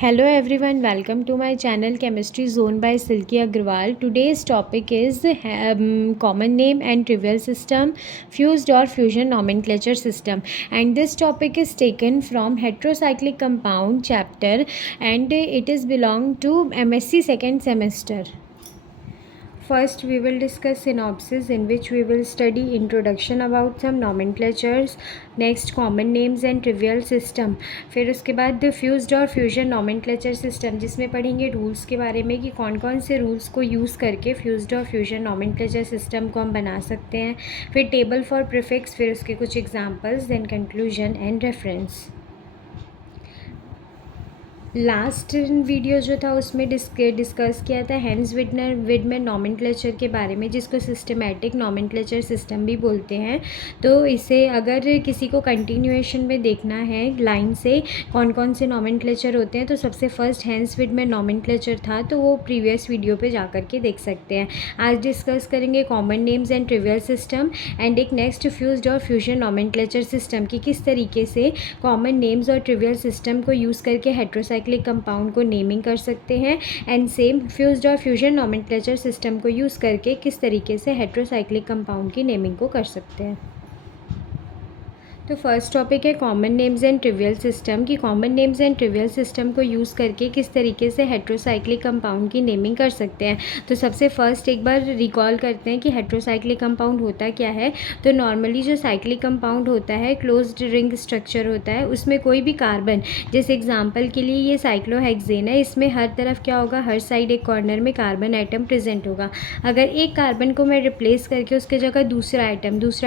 Hello everyone, welcome to my channel Chemistry Zone by Silky Agrawal. Today's topic is common name and trivial system, fused or fusion nomenclature system, and this topic is taken from heterocyclic compound chapter and it is belong to MSc second semester. First, we will discuss synopsis in which we will study introduction about some nomenclatures, next common names and trivial system, फिर उसके बाद fused और fusion nomenclature system जिसमें पढ़ेंगे rules के बारे में कि कौन कौन से रूल्स को यूज़ करके फ्यूज्ड और फ्यूजन नोमेनक्लेचर सिस्टम को हम बना सकते हैं, फिर टेबल फॉर प्रीफिक्स, फिर उसके कुछ examples, then conclusion and reference. Last video जो था उसमें डिस्कस किया था हेंस विडमैन नोमेनक्लेचर के बारे में, जिसको सिस्टमैटिक नोमेनक्लेचर सिस्टम भी बोलते हैं. तो इसे अगर किसी को कंटिन्यूएशन में देखना है लाइन से कौन कौन से नोमेनक्लेचर होते हैं, तो सबसे फर्स्ट हेंस विडमैन नोमेनक्लेचर था, तो वो प्रीवियस वीडियो पे जा कर के देख सकते हैं. आज डिस्कस करेंगे common names and trivial system and एक नेक्स्ट फ्यूज्ड और फ्यूजन नोमेनक्लेचर सिस्टम की किस तरीके से कॉमन नेम्स और ट्रिवियल सिस्टम को यूज़ करके हेट्रोसाइक्लिक कंपाउंड को नेमिंग कर सकते हैं, एंड सेम फ्यूज्ड और फ्यूजन नोमेनक्लेचर सिस्टम को यूज़ करके किस तरीके से हेट्रोसाइक्लिक कंपाउंड की नेमिंग को कर सकते हैं. तो फर्स्ट टॉपिक है common names and trivial system की common names and trivial system को यूज़ करके किस तरीके से हेट्रोसाइक्लिक कंपाउंड की नेमिंग कर सकते हैं. तो सबसे फर्स्ट एक बार रिकॉल करते हैं कि हेट्रोसाइक्लिक कंपाउंड होता क्या है. तो नॉर्मली जो साइक्लिक कंपाउंड होता है क्लोज्ड रिंग स्ट्रक्चर होता है, उसमें कोई भी कार्बन, जैसे एग्जाम्पल के लिए ये साइक्लोहेक्सेन है, इसमें हर तरफ क्या होगा, हर साइड एक कॉर्नर में कार्बन आइटम प्रेजेंट होगा. अगर एक कार्बन को मैं रिप्लेस करके उसके जगह दूसरा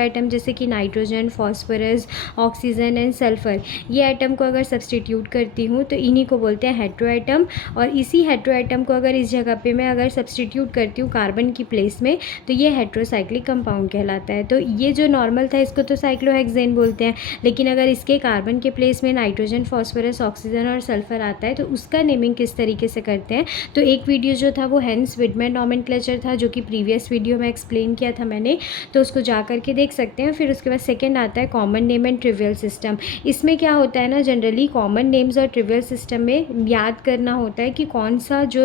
आइटम जैसे कि nitrogen, phosphorus, oxygen and sulphur, ये आइटम को अगर सब्सटीट्यूट करती हूँ तो इन्हीं को बोलते हैं हेट्रो आइटम. और इसी हेट्रो आइटम को अगर इस जगह पे मैं अगर सब्सटीट्यूट करती हूँ कार्बन की प्लेस में, तो ये हेट्रोसाइक्लिक कंपाउंड कहलाता है. तो ये जो नॉर्मल था इसको तो साइक्लोहेक्सेन बोलते हैं, लेकिन अगर इसके कार्बन के प्लेस में नाइट्रोजन, फॉस्फोरस, ऑक्सीजन और सल्फ़र आता है तो उसका नेमिंग किस तरीके से करते हैं. तो एक वीडियो जो था वो हेंस विडमैन नोमेनक्लेचर था, जो कि प्रीवियस वीडियो में एक्सप्लेन किया था मैंने, तो उसको जा करके देख सकते हैं. फिर उसके बाद सेकेंड आता है common name and trivial system. इसमें क्या होता है ना, जनरली कॉमन नेम्स और ट्रिवियल सिस्टम में याद करना होता है कि कौन सा जो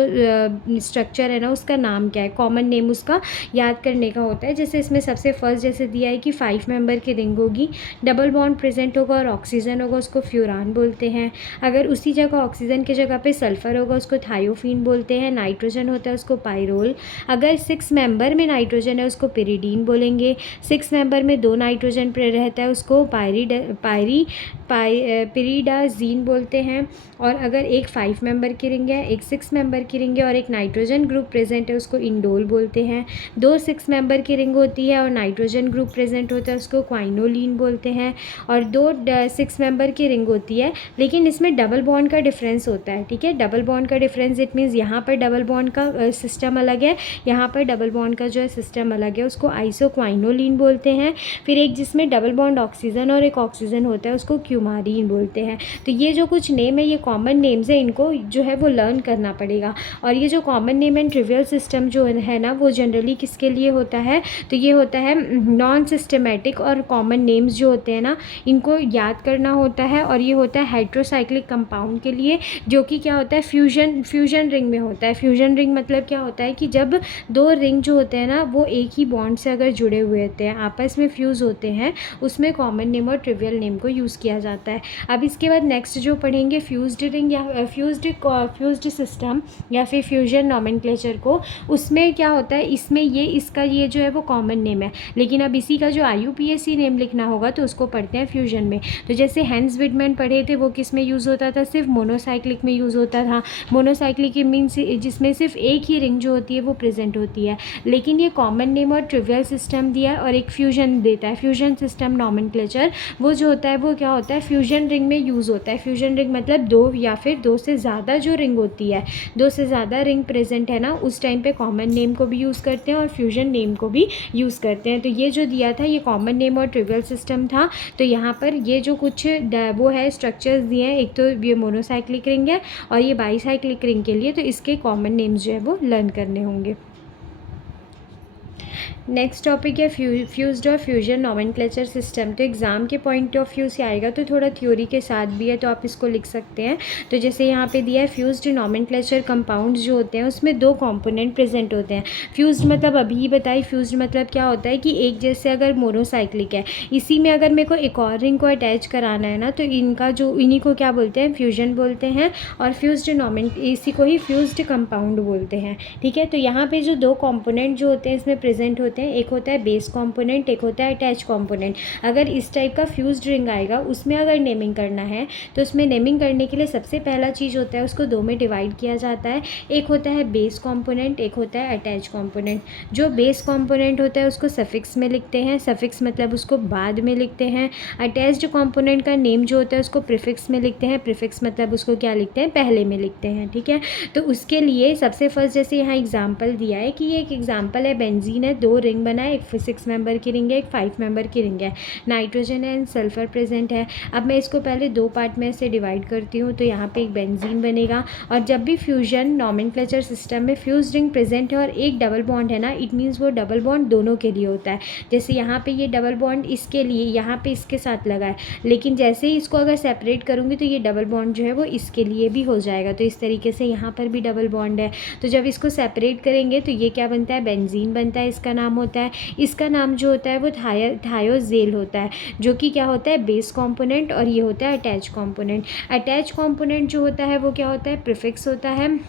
स्ट्रक्चर है ना उसका नाम क्या है. कॉमन नेम उसका याद करने का होता है. जैसे इसमें सबसे फर्स्ट जैसे दिया है कि 5 मेंबर की रिंग होगी, डबल बॉन्ड प्रेजेंट होगा और ऑक्सीजन होगा, उसको फ्यूरान बोलते हैं. अगर उसी जगह ऑक्सीजन की जगह पे सल्फ़र होगा उसको थायोफीन बोलते हैं. नाइट्रोजन होता है उसको पायरोल. अगर 6 मेंबर में नाइट्रोजन है उसको पिरिडीन बोलेंगे. 6 मेंबर में 2 नाइट्रोजन रहता है उसको पिरिडाजीन बोलते हैं. और अगर एक 5 मेंबर की रिंग है, एक 6 मेंबर की रिंग है और एक नाइट्रोजन ग्रुप प्रेजेंट है उसको इंडोल बोलते हैं. 2 6 मेंबर की रिंग होती है और नाइट्रोजन ग्रुप प्रेजेंट होता है उसको क्वाइनोलिन बोलते हैं. और 2 6 मेंबर की रिंग होती है, लेकिन इसमें डबल बॉन्ड का डिफरेंस होता है. ठीक है, डबल बॉन्ड का डिफरेंस इट मीन्स यहाँ पर डबल बॉन्ड का सिस्टम अलग है, यहाँ पर डबल बॉन्ड का जो है सिस्टम अलग है, उसको आइसोक्वाइनोलिन बोलते हैं. फिर एक जिसमें डबल बॉन्ड ऑक्सीजन और एक ऑक्सीजन होता है उसको क्यूमारीन बोलते हैं. तो ये जो कुछ नेम है ये कॉमन नेम्स है, इनको जो है वो लर्न करना पड़ेगा. और ये जो common name and trivial system जो है ना वो जनरली किसके लिए होता है, तो ये होता है नॉन सिस्टमेटिक और कॉमन नेम्स जो होते हैं ना इनको याद करना होता है. और ये होता है हाइड्रोसाइक्लिक कंपाउंड के लिए, जो कि क्या होता है फ्यूजन रिंग में होता है. फ्यूजन रिंग मतलब क्या होता है कि जब 2 रिंग जो होते हैं ना वो एक ही बॉन्ड से अगर जुड़े हुए होते हैं, आपस में फ्यूज़ होते हैं, उसमें कॉमन नेम और ट्रिवियल नेम को यूज़ किया जाता है. अब इसके बाद नेक्स्ट जो पढ़ेंगे फ्यूज्ड रिंग या फ्यूज्ड सिस्टम या फिर फ्यूजन नोमेनक्लेचर को, उसमें क्या होता है, इसमें इसका ये जो है वो कॉमन नेम है, लेकिन अब इसी का जो IUPAC नेम लिखना होगा तो उसको पढ़ते हैं फ्यूजन में. तो जैसे हेंस विडमैन पढ़े थे वो किस में यूज़ होता था, सिर्फ मोनोसाइक्लिक में यूज़ होता था. मोनोसाइक्लिक मीन्स जिसमें सिर्फ एक ही रिंग जो होती है वो प्रेजेंट होती है. लेकिन ये कॉमन नेम और ट्रिवियल सिस्टम दिया है और एक फ्यूजन देता है. फ्यूजन सिस्टम नोमेनक्लेचर वो जो होता है वो क्या होता है, फ्यूजन रिंग में यूज़ होता है. फ्यूजन रिंग मतलब 2 या फिर 2 से ज़्यादा जो रिंग होती है, 2 से ज़्यादा रिंग प्रेजेंट है ना, उस टाइम पे कॉमन नेम को भी यूज़ करते हैं और फ्यूजन नेम को भी यूज़ करते हैं. तो ये जो दिया था ये कॉमन नेम और ट्रिवियल सिस्टम था. तो यहाँ पर ये जो कुछ वो है स्ट्रक्चर्स दिए हैं, एक तो ये मोनोसाइक्लिक रिंग है और ये बाईसाइक्लिक रिंग के लिए, तो इसके कॉमन नेम्स जो है वो लर्न करने होंगे. नेक्स्ट टॉपिक है फ्यूज्ड और फ्यूजन नॉमेनक्लेचर सिस्टम। तो एग्ज़ाम के पॉइंट ऑफ व्यू से आएगा तो थोड़ा थ्योरी के साथ भी है, तो आप इसको लिख सकते हैं। तो जैसे यहाँ पे दिया है फ्यूज्ड नॉमेनक्लेचर कंपाउंड्स जो होते हैं उसमें दो कंपोनेंट प्रेजेंट होते हैं। फ्यूज्ड मतलब अभी ही बताई, फ्यूज्ड मतलब क्या होता है कि एक जैसे अगर मोनोसाइक्लिक है, इसी में अगर मेरे को एक और रिंग को अटैच कराना है ना, तो इनका जो इन्हीं को क्या बोलते हैं, फ्यूजन बोलते हैं। और फ्यूज्ड इसी को ही फ्यूज्ड कंपाउंड बोलते हैं। ठीक है, तो यहाँ पे जो दो कंपोनेंट जो होते हैं इसमें प्रेजेंट होते हैं, एक होता है बेस कंपोनेंट, एक होता है अटैच कंपोनेंट। अगर इस टाइप का फ्यूज्ड रिंग आएगा उसमें अगर नेमिंग करना है तो उसमें नेमिंग करने के लिए सबसे पहला चीज़ होता है उसको दो में डिवाइड किया जाता है। एक होता है बेस कंपोनेंट, एक होता है अटैच कंपोनेंट। जो बेस कंपोनेंट होता है उसको सफिक्स में लिखते हैं, सफिक्स मतलब उसको बाद में लिखते हैं। अटैच्ड कंपोनेंट का नेम जो होता है उसको प्रीफिक्स में लिखते हैं, प्रीफिक्स मतलब उसको क्या लिखते हैं, पहले में लिखते हैं। ठीक है, तो उसके लिए सबसे फर्स्ट जैसे यहाँ एग्जाम्पल दिया है कि ये एक एग्जाम्पल है, बेंजीन है, दो रिंग बना है, एक 6 मेंबर की रिंग है, एक 5 मेंबर की रिंग है, नाइट्रोजन है एंड सल्फर प्रेजेंट है। अब मैं इसको पहले दो पार्ट में से डिवाइड करती हूँ, तो यहाँ पे एक बेंजीन बनेगा। और जब भी फ्यूजन नॉमेनक्लेचर सिस्टम में फ्यूज रिंग प्रेजेंट है और एक डबल बॉन्ड है ना, इट मीन्स वो डबल बॉन्ड दोनों के लिए होता है। जैसे यहाँ पे ये डबल बॉन्ड इसके लिए यहाँ पे इसके साथ लगा है, लेकिन जैसे ही इसको अगर सेपरेट करूँगी तो ये डबल बॉन्ड जो है वो इसके लिए भी हो जाएगा। तो इस तरीके से यहाँ पर भी डबल बॉन्ड है, तो जब इसको सेपरेट करेंगे तो ये क्या बनता है, बेंजीन बनता है, इसका नाम होता है। इसका नाम जो होता है वो थायोजेल होता है, जो कि क्या होता है, बेस कंपोनेंट, और ये होता है अटैच कंपोनेंट। अटैच कंपोनेंट जो होता है वो क्या होता है, प्रीफिक्स होता है।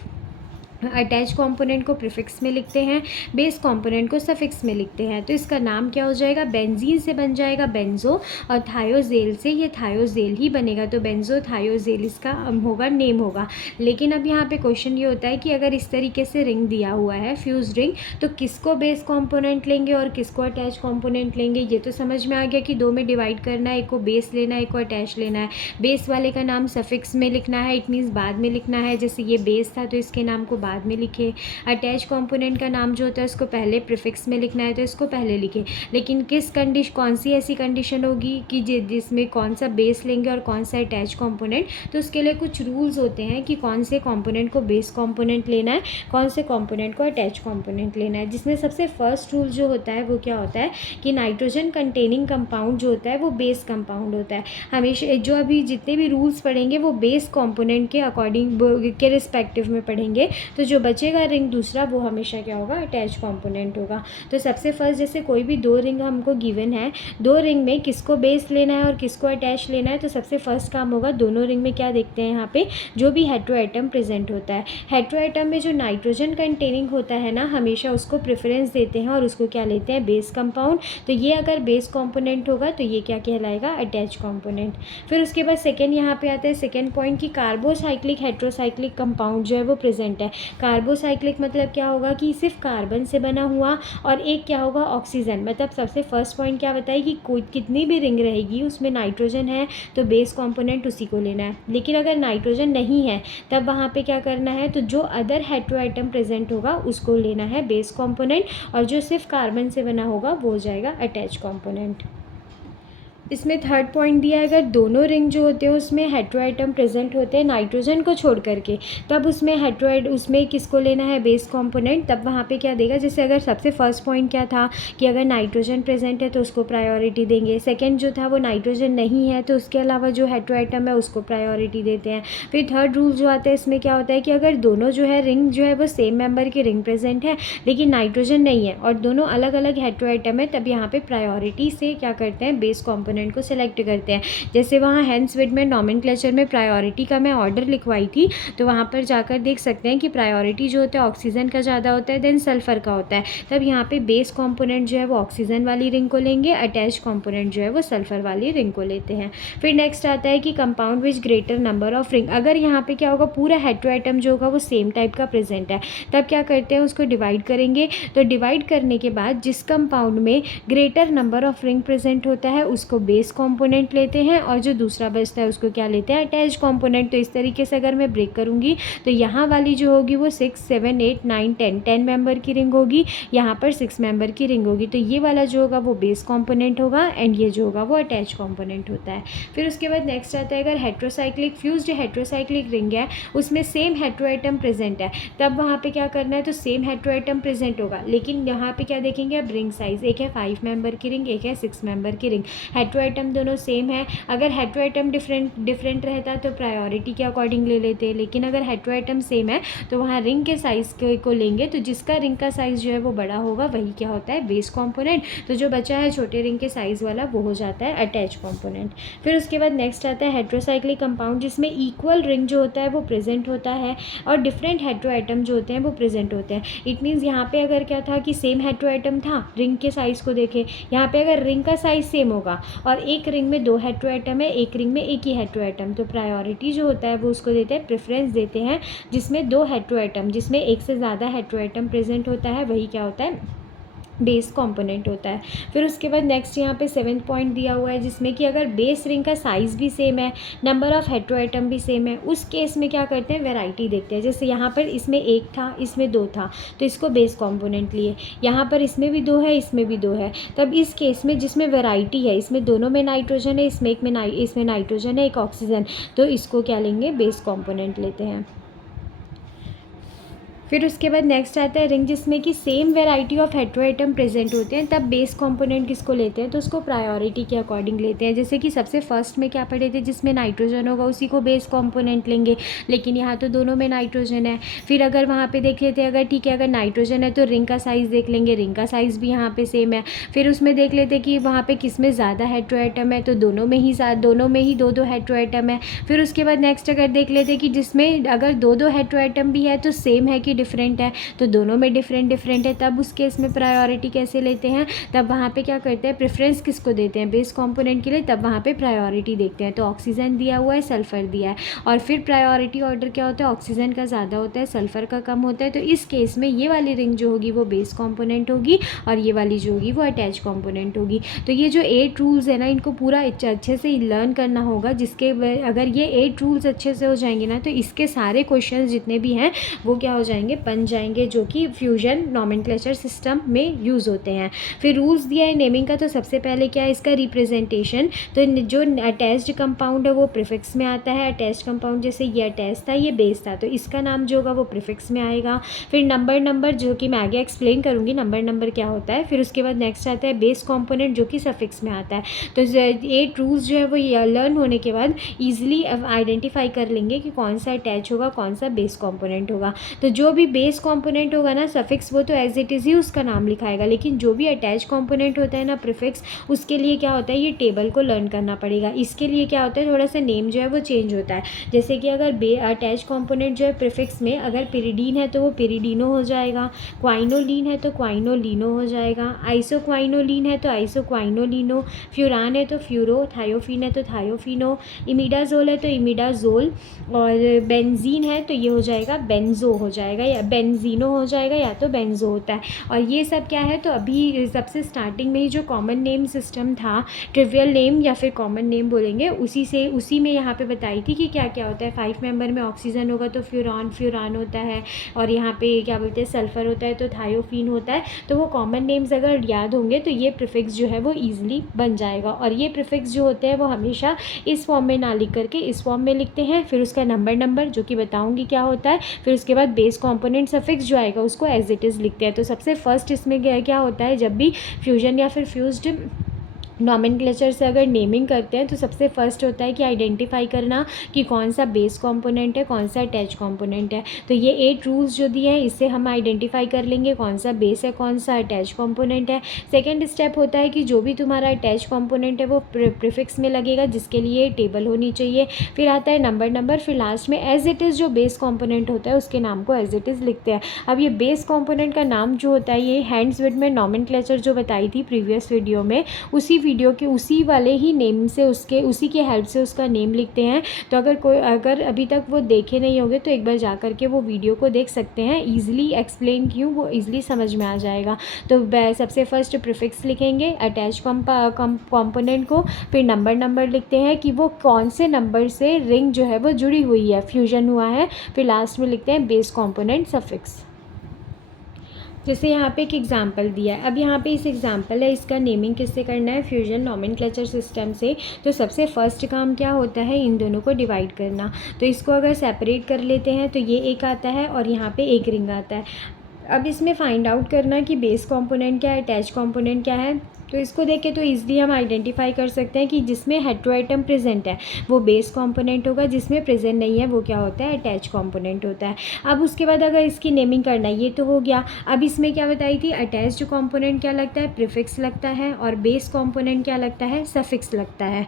अटैच कंपोनेंट को प्रीफिक्स में लिखते हैं, बेस कंपोनेंट को सफिक्स में लिखते हैं। तो इसका नाम क्या हो जाएगा, बेंजीन से बन जाएगा बेंजो, और थायोजेल से ये थायोजेल ही बनेगा। तो बेंजो थायोजेल इसका होगा, नेम होगा। लेकिन अब यहाँ पे क्वेश्चन ये होता है कि अगर इस तरीके से रिंग दिया हुआ है फ्यूज रिंग, तो किसको बेस कंपोनेंट लेंगे और किसको अटैच कंपोनेंट लेंगे। ये तो समझ में आ गया कि दो में डिवाइड करना है, एक को बेस लेना है, एक को अटैच लेना है। बेस वाले का नाम सफिक्स में लिखना है, इट मीन्स बाद में लिखना है। जैसे ये बेस था तो इसके नाम को बाद में लिखे। अटैच कंपोनेंट का नाम जो होता है उसको पहले प्रीफिक्स में लिखना है, तो इसको पहले लिखे। लेकिन कौन सी ऐसी कंडीशन होगी कि जिसमें कौन सा बेस लेंगे और कौन सा अटैच कंपोनेंट, तो उसके लिए कुछ रूल्स होते हैं कि कौन से कंपोनेंट को बेस कंपोनेंट लेना है, कौन से कंपोनेंट को अटैच कंपोनेंट लेना है। जिसमें सबसे फर्स्ट रूल जो होता है वो क्या होता है कि नाइट्रोजन कंटेनिंग कंपाउंड जो होता है वो बेस कंपाउंड होता है। हमेशा जो अभी जितने भी रूल्स पढ़ेंगे वो बेस कंपोनेंट के अकॉर्डिंग के रिस्पेक्टिव में पढ़ेंगे। तो जो बचेगा रिंग दूसरा वो हमेशा क्या होगा, अटैच कंपोनेंट होगा। तो सबसे फर्स्ट जैसे कोई भी दो रिंग हमको गिवन है, दो रिंग में किसको बेस लेना है और किसको अटैच लेना है, तो सबसे फर्स्ट काम होगा दोनों रिंग में क्या देखते हैं, यहाँ पे जो भी हेटेरोएटम प्रेजेंट होता है, हेटेरोएटम में जो नाइट्रोजन कंटेनिंग होता है ना, हमेशा उसको प्रेफरेंस देते हैं और उसको क्या लेते हैं, बेस कंपाउंड। तो ये अगर बेस कंपोनेंट होगा तो ये क्या कहलाएगा, अटैच कंपोनेंट। फिर उसके बाद सेकेंड यहाँ पे आता है सेकेंड पॉइंट कि कार्बोसाइक्लिक हेटेरोसाइक्लिक कंपाउंड जो है वो प्रेजेंट है। कार्बोसाइक्लिक मतलब क्या होगा कि सिर्फ कार्बन से बना हुआ, और एक क्या होगा, ऑक्सीजन। मतलब सबसे फर्स्ट पॉइंट क्या बताइए कि कोई कितनी भी रिंग रहेगी उसमें नाइट्रोजन है तो बेस कंपोनेंट उसी को लेना है। लेकिन अगर नाइट्रोजन नहीं है तब वहाँ पे क्या करना है, तो जो अदर हेटेरोएटम प्रेजेंट होगा उसको लेना है बेस कंपोनेंट, और जो सिर्फ कार्बन से बना होगा वो हो जाएगा अटैच कंपोनेंट। इसमें थर्ड पॉइंट दिया है, अगर दोनों रिंग जो होते हैं उसमें हेटेरोएटम प्रेजेंट होते हैं नाइट्रोजन को छोड़ करके, तब उसमें किसको लेना है, बेस कंपोनेंट। तब वहाँ पे क्या देगा, जैसे अगर सबसे फर्स्ट पॉइंट क्या था कि अगर नाइट्रोजन प्रेजेंट है तो उसको प्रायोरिटी देंगे। सेकेंड जो था वो नाइट्रोजन नहीं है तो उसके अलावा जो हेटेरोएटम है उसको प्रायोरिटी देते हैं। फिर थर्ड रूल जो आता है इसमें क्या होता है कि अगर दोनों जो है रिंग जो है वो सेम मेंबर की रिंग प्रेजेंट है लेकिन नाइट्रोजन नहीं है और दोनों अलग अलग हेटेरोएटम है, तब यहाँ पे प्रायोरिटी से क्या करते हैं, बेस कंपोनेंट को सिलेक्ट करते हैं। जैसे वहाँ हेंस विडमैन नॉमेनक्लेचर में प्रायोरिटी का मैं ऑर्डर लिखवाई थी, तो वहाँ पर जाकर देख सकते हैं कि प्रायोरिटी जो होता है ऑक्सीजन का ज़्यादा होता है, देन सल्फर का होता है। तब यहाँ पे बेस कंपोनेंट जो है वो ऑक्सीजन वाली रिंग को लेंगे, अटैच कंपोनेंट जो है वो सल्फर वाली रिंग को लेते हैं। फिर नेक्स्ट आता है कि compound which greater number of ring. अगर यहाँ पे क्या होगा, पूरा हेटेरोएटम जो होगा वो सेम टाइप का प्रेजेंट है, तब क्या करते हैं, उसको डिवाइड करेंगे। तो डिवाइड करने के बाद जिस कंपाउंड में greater number of ring present होता है उसको बेस कंपोनेंट लेते हैं और जो दूसरा बचता है उसको क्या लेते हैं, अटैच कंपोनेंट। तो इस तरीके से अगर मैं ब्रेक करूँगी तो यहाँ वाली जो होगी वो 6, 7, 8, 9, 10 मेंबर की रिंग होगी, यहाँ पर 6 मेंबर की रिंग होगी। तो ये वाला जो होगा वो बेस कंपोनेंट होगा एंड ये जो होगा वो अटैच कंपोनेंट होता है। फिर उसके बाद नेक्स्ट आता है, अगर हेट्रोसाइक्लिक फ्यूज्ड हेट्रोसाइक्लिक रिंग है, उसमें सेम हेट्रोएटम प्रेजेंट है, तब वहाँ पे क्या करना है, तो सेम हेट्रोएटम प्रेजेंट होगा, लेकिन यहाँ पे क्या देखेंगे अब, रिंग साइज, एक है 5 मेंबर की रिंग, एक है 6 मेंबर की रिंग, हेट्रोएटम दोनों सेम है। अगर हेट्रोएटम डिफरेंट रहता तो प्रायोरिटी के अकॉर्डिंग ले लेते, लेकिन अगर हेट्रोएटम सेम है तो वहाँ रिंग के साइज़ को लेंगे, तो जिसका रिंग का साइज़ जो है वो बड़ा होगा वही क्या होता है, बेस कंपोनेंट। तो जो बचा है छोटे रिंग के साइज़ वाला वो हो जाता है अटैच कंपोनेंट। फिर उसके बाद नेक्स्ट आता है हेट्रोसाइक्लिक कंपाउंड, जिसमें इक्वल रिंग जो होता है वो प्रेजेंट होता है और डिफरेंट हेट्रोएटम जो होते हैं वो प्रेजेंट होते हैं। इट मीन्स यहाँ पे अगर क्या था कि सेम हेट्रोएटम था, रिंग के साइज़ को देखें, यहाँ पे अगर रिंग का साइज़ सेम होगा और एक रिंग में 2 हेट्रोएटम है, एक रिंग में एक ही हेट्रोएटम, तो प्रायोरिटी जो होता है वो उसको देते हैं, प्रेफरेंस देते हैं जिसमें 2 हेट्रोएटम, जिसमें एक से ज़्यादा हेट्रोएटम प्रेजेंट होता है, वही क्या होता है, बेस कंपोनेंट होता है। फिर उसके बाद नेक्स्ट यहाँ पे 7th पॉइंट दिया हुआ है, जिसमें कि अगर बेस रिंग का साइज़ भी सेम है, नंबर ऑफ़ हेट्रोएटम भी सेम है, उस केस में क्या करते हैं, वैरायटी देखते हैं। जैसे यहाँ पर इसमें 1 था, इसमें 2 था, तो इसको बेस कंपोनेंट लिए, यहाँ पर इसमें भी 2 है, इसमें भी 2 है, तब इस केस में जिसमें वैरायटी है, इसमें दोनों में नाइट्रोजन है, इसमें इसमें नाइट्रोजन है, एक ऑक्सीजन, तो इसको क्या लेंगे, बेस कंपोनेंट लेते हैं। फिर उसके बाद नेक्स्ट आता है रिंग जिसमें कि same variety of heteroatom present होते हैं, तब बेस कंपोनेंट किसको लेते हैं, तो उसको प्रायोरिटी के अकॉर्डिंग लेते हैं। जैसे कि सबसे फर्स्ट में क्या पढ़े थे, जिसमें नाइट्रोजन होगा उसी को बेस कंपोनेंट लेंगे, लेकिन यहाँ तो दोनों में नाइट्रोजन है। फिर अगर वहाँ पे देख लेते हैं, अगर ठीक है अगर नाइट्रोजन है तो रिंग का साइज़ देख लेंगे, रिंग का साइज़ भी यहाँ पे सेम है। फिर उसमें देख लेते हैं कि वहाँ पे किस में ज़्यादा हेट्रोएटम है, तो दोनों में ही 2-2 हेट्रोएटम है। फिर उसके बाद नेक्स्ट अगर देख लेते हैं कि जिसमें अगर 2-2 हेट्रोएटम भी है तो सेम है कि डिफरेंट है, तो दोनों में डिफरेंट है, तब उस केस में प्रायोरिटी कैसे लेते हैं, तब वहाँ पे क्या करते हैं, प्रेफरेंस किसको देते हैं, बेस कंपोनेंट के लिए, तब वहाँ पे प्रायोरिटी देखते हैं। तो ऑक्सीजन दिया हुआ है, सल्फर दिया है, और फिर प्रायोरिटी ऑर्डर क्या होता है, ऑक्सीजन का ज़्यादा होता है, सल्फर का कम होता है, तो इस केस में ये वाली रिंग जो होगी वो बेस कंपोनेंट होगी और ये वाली जो होगी वो अटैच कंपोनेंट होगी। तो ये जो 8 रूल्स है ना, इनको पूरा अच्छे से लर्न करना होगा, जिसके अगर ये 8 रूल्स अच्छे से हो जाएंगे ना, तो इसके सारे क्वेश्चन जितने भी हैं वो क्या हो जाएंगे, बन जाएंगे, जो कि फ्यूजन नॉमेनक्लेचर सिस्टम में यूज़ होते हैं। फिर रूल्स दिया है नेमिंग का, तो सबसे पहले क्या है इसका रिप्रेजेंटेशन, तो जो अटैच्ड कंपाउंड है वो प्रीफिक्स में आता है। अटैच्ड कंपाउंड जैसे ये अटैच था, ये बेस था, तो इसका नाम जो होगा वो प्रीफिक्स में आएगा। फिर नंबर जो कि मैं आगे एक्सप्लेन करूँगी नंबर क्या होता है। फिर उसके बाद नेक्स्ट आता है बेस कॉम्पोनेंट, जो कि सफिक्स में आता है। तो 8 रूल्स जो है वो लर्न होने के बाद ईजिली आइडेंटिफाई कर लेंगे कि कौन सा अटैच होगा, कौन सा बेस कॉम्पोनेंट होगा। तो जो भी बेस कंपोनेंट होगा ना, सफिक्स, वो तो एज इट इज़ ही उसका नाम लिखाएगा, लेकिन जो भी अटैच कंपोनेंट होता है ना, प्रीफिक्स, उसके लिए क्या होता है, ये टेबल को लर्न करना पड़ेगा। इसके लिए क्या होता है, थोड़ा सा नेम जो है वो चेंज होता है। जैसे कि अगर अटैच कंपोनेंट जो है प्रीफिक्स में अगर पिरिडीन है तो वो पिरिडीनो हो जाएगा, क्वाइनोलिन है तो क्वाइनोलिनो हो जाएगा, आइसोक्वाइनोलिन है तो आइसोक्वाइनोलिनो, फ्यूरान है तो फ्यूरो, थायोफिन है तो थायोफिनो, इमिडाजोल है तो इमिडाजोल, और बेंजीन है तो ये हो जाएगा बेंजो हो जाएगा, या बेंजीनो हो जाएगा, या तो बेंजो होता है। और ये सब क्या है, तो अभी सबसे स्टार्टिंग में ही जो कॉमन नेम सिस्टम था, ट्रिवियल नेम या फिर कॉमन नेम बोलेंगे, उसी में यहाँ पे बताई थी कि क्या क्या होता है। 5 मेंबर में ऑक्सीजन होगा तो फ्यूरान होता है, और यहाँ पे क्या बोलते हैं, सल्फर होता है तो थायोफिन होता है। तो वो कॉमन नेम्स अगर याद होंगे तो ये प्रीफिक्स जो है वो ईजिली बन जाएगा। और ये प्रीफिक्स जो होते हैं वो हमेशा इस फॉर्म में ना लिख करके इस फॉर्म में लिखते हैं। फिर उसका नंबर जो कि बताऊँगी क्या होता है। फिर उसके बाद बेस कॉम्पोनेंट सफिक्स जो आएगा उसको एज इट इज़ लिखते हैं। तो सबसे फर्स्ट इसमें क्या होता है, जब भी फ्यूजन या फिर फ्यूज्ड नॉमेनक्लेचर से अगर नेमिंग करते हैं तो सबसे फर्स्ट होता है कि आइडेंटिफाई करना कि कौन सा बेस कंपोनेंट है, कौन सा अटैच कंपोनेंट है। तो ये 8 रूल्स जो दिए हैं इससे हम आइडेंटिफाई कर लेंगे कौन सा बेस है, कौन सा अटैच कंपोनेंट है। सेकंड स्टेप होता है कि जो भी तुम्हारा अटैच कंपोनेंट है वो प्रीफिक्स में लगेगा, जिसके लिए टेबल होनी चाहिए। फिर आता है नंबर, फिर लास्ट में एज इट इज़ जो बेस कंपोनेंट होता है उसके नाम को एज इट इज़ लिखते हैं। अब ये बेस कंपोनेंट का नाम जो होता है, ये हैंड्स विड में नॉमेनक्लेचर जो बताई थी प्रीवियस वीडियो में, उसी वीडियो के उसी वाले ही नेम से उसी के हेल्प से उसका नेम लिखते हैं। तो अगर अभी तक वो देखे नहीं होंगे तो एक बार जा कर के वो वीडियो को देख सकते हैं। ईज़िली एक्सप्लेन क्यों, वो ईज़िली समझ में आ जाएगा। तो सबसे फर्स्ट प्रीफिक्स लिखेंगे अटैच कंपोनेंट को, फिर नंबर लिखते हैं कि वो कौन से नंबर से रिंग जो है वो जुड़ी हुई है, फ्यूजन हुआ है। फिर लास्ट में लिखते हैं बेस कंपोनेंट सफिक्स। जैसे यहाँ पे एक एग्जांपल दिया है, अब यहाँ पे इस एग्जांपल है, इसका नेमिंग किससे करना है, फ्यूजन नोमेनक्लेचर सिस्टम से। तो सबसे फर्स्ट काम क्या होता है, इन दोनों को डिवाइड करना। तो इसको अगर सेपरेट कर लेते हैं तो ये एक आता है और यहाँ पे एक रिंग आता है। अब इसमें फाइंड आउट करना कि बेस कंपोनेंट क्या है, अटैच कंपोनेंट क्या है। तो इसको देख के तो ईज़िली हम आइडेंटिफाई कर सकते हैं कि जिसमें हेटेरोएटम प्रेजेंट है वो बेस कंपोनेंट होगा, जिसमें प्रेजेंट नहीं है वो क्या होता है, अटैच कंपोनेंट होता है। अब उसके बाद अगर इसकी नेमिंग करना है, ये तो हो गया। अब इसमें क्या बताई थी, अटैच्ड कंपोनेंट क्या लगता है, प्रीफिक्स लगता है, और बेस कंपोनेंट क्या लगता है, सफिक्स लगता है।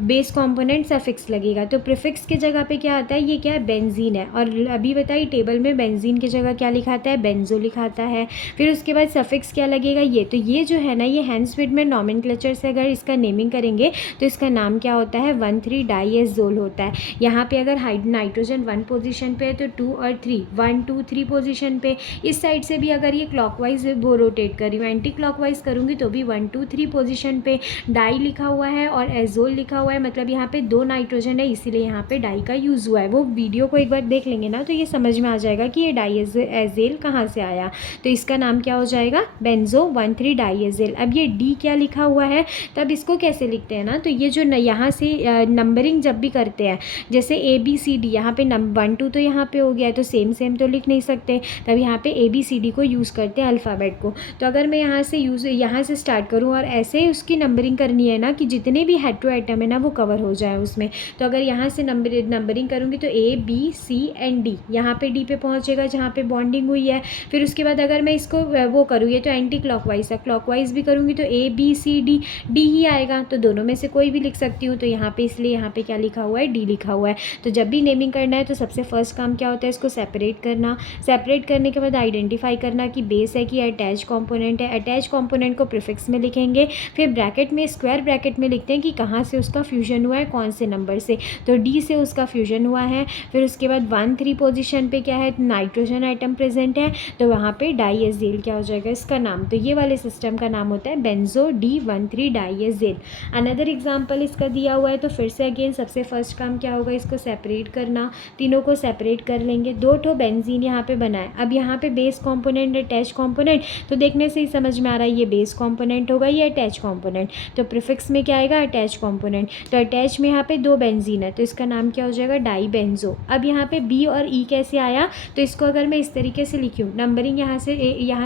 बेस कंपोनेंट सफिक्स लगेगा। तो प्रीफिक्स की जगह पे क्या आता है, ये क्या है, बेंजीन है। और अभी बताइए टेबल में बेंजीन की जगह क्या लिखाता है, बेंजो लिखाता है। फिर उसके बाद सफिक्स क्या लगेगा, ये तो ये जो है ना, ये हैंस विडमैन नोमेनक्लेचर से अगर इसका नेमिंग करेंगे तो इसका नाम क्या होता है, 1,3-डाइएज़ोल होता है। यहाँ पे अगर नाइट्रोजन 1 पोजीशन पे है तो 2 और 3, 1 2 3 पोजीशन पे। इस साइड से भी अगर ये क्लॉकवाइज वो रोटेट कर रही हूँ, एंटी क्लॉकवाइज करूँगी तो भी 1 2 3 पोजीशन पे। डाई लिखा हुआ है और एजोल लिखा हुआ है, मतलब यहाँ पे 2 नाइट्रोजन है, इसीलिए यहाँ पे डाई का यूज़ हुआ है। वो वीडियो को एक बार देख लेंगे ना तो ये समझ में आ जाएगा कि ये डाइएजेल कहाँ से आया। तो इसका नाम क्या हो जाएगा, बेंजो 1,3-डाइएज़ेल। अब ये डी क्या लिखा हुआ है, तब इसको कैसे लिखते हैं ना, तो ये जो यहाँ से नंबरिंग जब भी करते हैं, जैसे ABCD, यहाँ पे 1 2 तो यहाँ पे हो गया है तो सेम तो लिख नहीं सकते, तब यहाँ पे ABCD को यूज़ करते हैं अल्फ़ाबेट को। तो अगर मैं यहाँ से स्टार्ट करूँ और ऐसे उसकी नंबरिंग करनी है ना कि जितने भी हेटेरोएटम है ना वो कवर हो जाए उसमें। तो अगर यहाँ से नंबरिंग करूँगी तो A B C and D, यहाँ पे D पे पहुँचेगा जहाँ पे बॉन्डिंग हुई है। फिर उसके बाद अगर मैं इसको वो करूँ, ये तो एंटी क्लॉकवाइज है, क्लॉकवाइज भी करूँगी तो A B C D, D ही आएगा। तो दोनों में से कोई भी लिख सकती हूँ। तो यहाँ पे इसलिए यहाँ पे क्या लिखा हुआ है, D लिखा हुआ है। तो जब भी नेमिंग करना है तो सबसे फर्स्ट काम क्या होता है, इसको सेपरेट करना। सेपरेट करने के बाद आइडेंटिफाई करना कि बेस है कि अटैच कंपोनेंट है। अटैच कंपोनेंट को प्रीफिक्स में लिखेंगे, फिर ब्रैकेट में, स्क्वायर ब्रैकेट में लिखते हैं कि कहाँ से उसका फ्यूजन हुआ है, कौन से नंबर से। तो D से उसका फ्यूजन हुआ है। फिर उसके बाद 1 3 पोजीशन पे क्या है, नाइट्रोजन आइटम प्रेजेंट है, तो वहाँ पे डाइएज़ेल क्या हो जाएगा इसका नाम। तो ये वाले सिस्टम का नाम होता है बेंजो D1,3-डाइएज़ेल। अनदर एग्जांपल इसका दिया हुआ है, तो फिर से अगेन सबसे फर्स्ट काम क्या होगा, इसको सेपरेट करना। तीनों को सेपरेट कर लेंगे। 2 ठो बेंजीन यहाँ पे बना है। अब यहाँ पे बेस कंपोनेंट, अटैच कंपोनेंट, तो देखने से ही समझ में आ रहा है ये बेस कंपोनेंट होगा, ये अटैच कंपोनेंट। तो प्रीफिक्स में क्या आएगा, अटैच कंपोनेंट। तो अटैच में यहाँ पे 2 बेंजीन है तो इसका नाम क्या हो जाएगा, डाई बेंजो। अब यहाँ पे बी और ई कैसे आया, तो इसको अगर मैं इस तरीके से लिखी हूँ, नंबरिंग यहाँ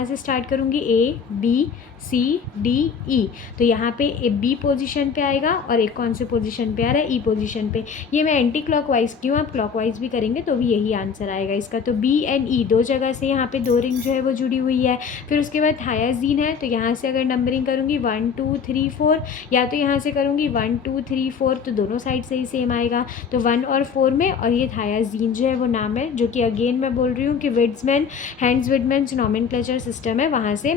से स्टार्ट करूँगी, A B C D E, तो यहाँ पे बी पोजीशन पे आएगा और एक कौन से पोजीशन पे आ रहा है, ई पोजीशन पे। ये मैं एंटी क्लॉकवाइज क्यों, आप क्लॉकवाइज भी करेंगे तो भी यही आंसर आएगा इसका। तो B and E दो जगह से यहाँ पे 2 रिंग जो है वो जुड़ी हुई है। फिर उसके बाद थायाजीन है, तो यहाँ से अगर नंबरिंग करूँगी 1 2 3 4, या तो यहाँ से करूँगी 1 2 3 4, तो दोनों साइड से ही सेम आएगा। तो 1 और 4 में, और ये थायाजीन जो है वो नाम है, जो कि अगेन मैं बोल रही हूँ कि हैंस विडमैन नोमेनक्लेचर सिस्टम है, वहाँ से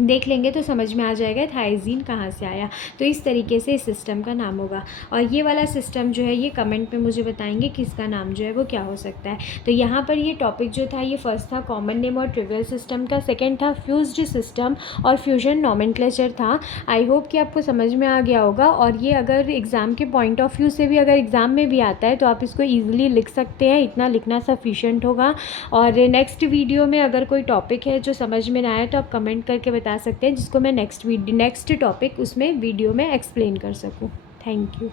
देख लेंगे तो समझ में आ जाएगा थायजीन कहाँ से आया। तो इस तरीके से इस सिस्टम का नाम होगा। और ये वाला सिस्टम जो है ये कमेंट में मुझे बताएंगे किसका नाम जो है वो क्या हो सकता है। तो यहाँ पर ये टॉपिक जो था, ये फर्स्ट था कॉमन नेम और ट्रिवियल सिस्टम का, सेकंड था फ्यूज्ड सिस्टम और फ्यूजन नोमेनक्लेचर था। आई होप कि आपको समझ में आ गया होगा। और ये अगर एग्ज़ाम के पॉइंट ऑफ व्यू से भी अगर एग्ज़ाम में भी आता है तो आप इसको ईजिली लिख सकते हैं, इतना लिखना सफिशेंट होगा। और नेक्स्ट वीडियो में अगर कोई टॉपिक है जो समझ में ना आए तो आप कमेंट करके बता सकते हैं, जिसको मैं नेक्स्ट टॉपिक उसमें वीडियो में एक्सप्लेन कर सकूं। Thank you.